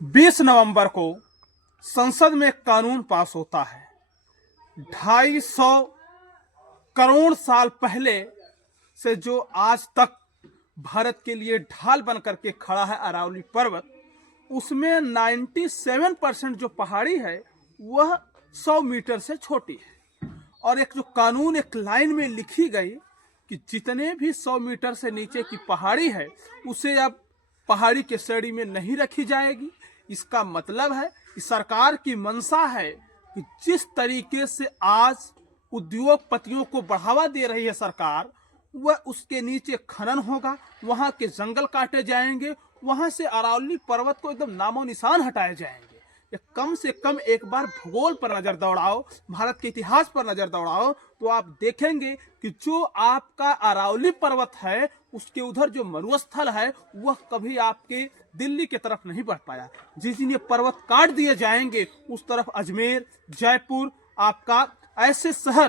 20 नवंबर को संसद में एक कानून पास होता है। 250 करोड़ साल पहले से जो आज तक भारत के लिए ढाल बन करके खड़ा है अरावली पर्वत, उसमें 97% जो पहाड़ी है वह 100 मीटर से छोटी है। और एक जो कानून एक लाइन में लिखी गई कि जितने भी 100 मीटर से नीचे की पहाड़ी है उसे अब पहाड़ी के श्रेणी में नहीं रखी जाएगी। इसका मतलब है कि सरकार की मंशा है कि जिस तरीके से आज उद्योगपतियों को बढ़ावा दे रही है सरकार, वह उसके नीचे खनन होगा, वहां के जंगल काटे जाएंगे, वहां से अरावली पर्वत को एकदम नामो निशान हटाए जाएंगे। कम से कम एक बार भूगोल पर नजर दौड़ाओ, भारत के इतिहास पर नजर दौड़ाओ, तो आप देखेंगे कि जो आपका अरावली पर्वत है उसके उधर जो मरुस्थल है वह कभी आपके दिल्ली की तरफ नहीं बढ़ पाया। जिस दिन ये पर्वत काट दिए जाएंगे उस तरफ अजमेर, जयपुर, आपका ऐसे शहर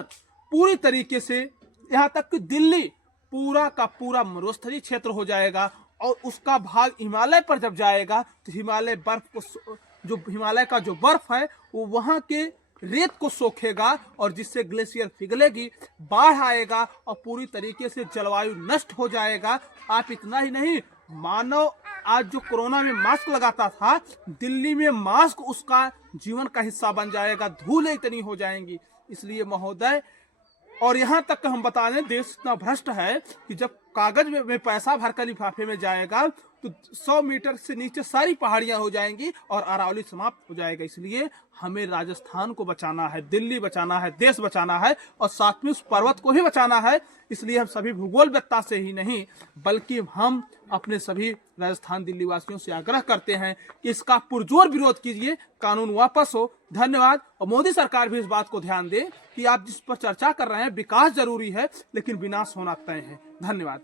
पूरी तरीके से यहाँ तक कि दिल्ली पूरा का पूरा मरुस्थलीय क्षेत्र हो जाएगा। और उसका भाग हिमालय पर जब जाएगा तो हिमालय बर्फ को, जो हिमालय का जो बर्फ है वो वहां के रेत को सोखेगा और जिससे ग्लेशियर पिघलेगी, बाढ़ आएगा और पूरी तरीके से जलवायु नष्ट हो जाएगा। आप इतना ही नहीं, मानव आज जो कोरोना में मास्क लगाता था, दिल्ली में मास्क उसका जीवन का हिस्सा बन जाएगा, धूलें इतनी हो जाएंगी। इसलिए महोदय, और यहाँ तक हम बता दें, देश इतना भ्रष्ट है कि जब कागज में पैसा भरकर लिफाफे में जाएगा तो 100 मीटर से नीचे सारी पहाड़ियां हो जाएंगी और अरावली समाप्त हो जाएगा। इसलिए हमें राजस्थान को बचाना है, दिल्ली बचाना है, देश बचाना है और साथ में उस पर्वत को भी बचाना है। इसलिए हम सभी भूगोलवेत्ता से ही नहीं बल्कि हम अपने सभी राजस्थान दिल्ली वासियों से आग्रह करते हैं कि इसका पुरजोर विरोध कीजिए, कानून वापस हो। धन्यवाद। और मोदी सरकार भी इस बात को ध्यान दे कि आप जिस पर चर्चा कर रहे हैं विकास जरूरी है लेकिन विनाश होना तय है। धन्यवाद।